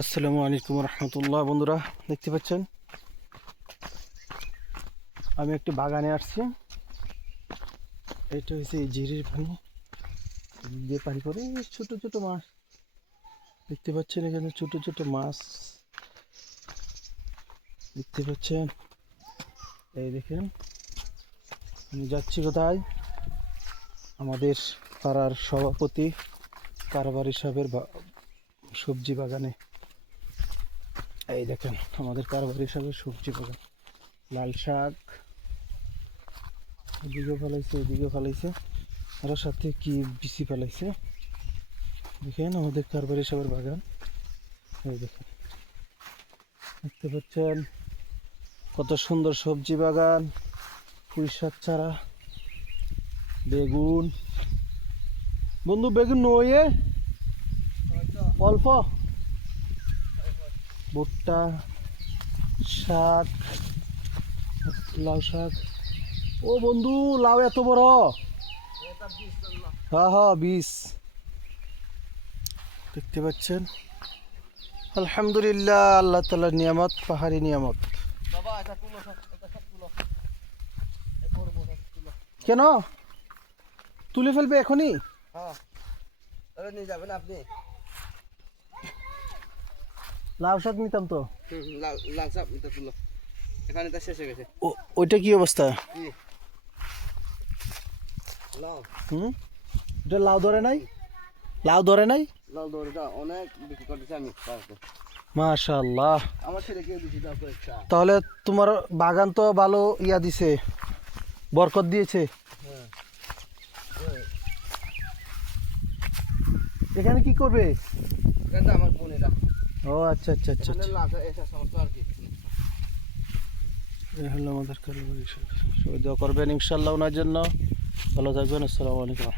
আসসালামু আলাইকুম রহমতুল্লাহ। বন্ধুরা দেখতে পাচ্ছেন আমি একটি বাগানে আসছি। এটা হচ্ছে এই ঝিরির পানি দিয়ে পানি করে ছোট ছোট মাছ দেখতে পাচ্ছেন। এখানে ছোট ছোট মাছ দেখতে পাচ্ছেন। এই দেখেন আমি যাচ্ছি কোথায়, আমাদের পাড়ার সভাপতি কারবারি সাহেবের সবজি বাগানে। এই দেখেন আমাদের কারবারি সাহেবের সবজি বাগান, লাল শাক এদিকে ফেলাইছে, এদিকে ফেলাইছে, আরো সাথে কি বিচি ফেলাইছে। দেখেন আমাদের কারবারি সাহেবের বাগান। এই দেখেন দেখতে পাচ্ছেন কত সুন্দর সবজি বাগান, পুঁই শাক চারা, বেগুন। বন্ধু বেগুন নয়ে অল্প, ভুট্টা, শাক, লাউ শাক। ও বন্ধু লাউ এত বড়! হ্যাঁ হ্যাঁ বীজ দেখতে পাচ্ছেন। আলহামদুলিল্লাহ, আল্লাহ তাআলার নিয়ামত, পাহাড়ি নিয়ামত। কেন তুলে ফেলবে এখনই? নিয়ে যাবেন আপনি? লাউ শাক নিতাম তো। লাল সাপ এটা তুলো, এখানে তো শেষ হয়ে গেছে। ওইটা কি অবস্থা? কি লাউ? এটা লাউ ধরে নাই, লাউ ধরে নাই। লাউ দৌড়টা অনেক বিক্রি করতেছি আমি পার্কে। মাশাআল্লাহ, আমার ছেলেকে দিচ্ছি দাও একটা। তাহলে তোমার বাগান তো ভালো ইয়া দিছে, বরকত দিয়েছে। হ্যাঁ এখানে কি করবে? এটা আমার বোনেরা। ও আচ্ছা আচ্ছা আচ্ছা এখানে আচ্ছা। লাউ এসে সমস্যা আর কি। এই হলো আমাদের কারবারি সাহেব। সবাই দোয়া করবেন ইনশাআল্লাহ ওনার জন্য। ভালো থাকবেন। আসসালামু আলাইকুম।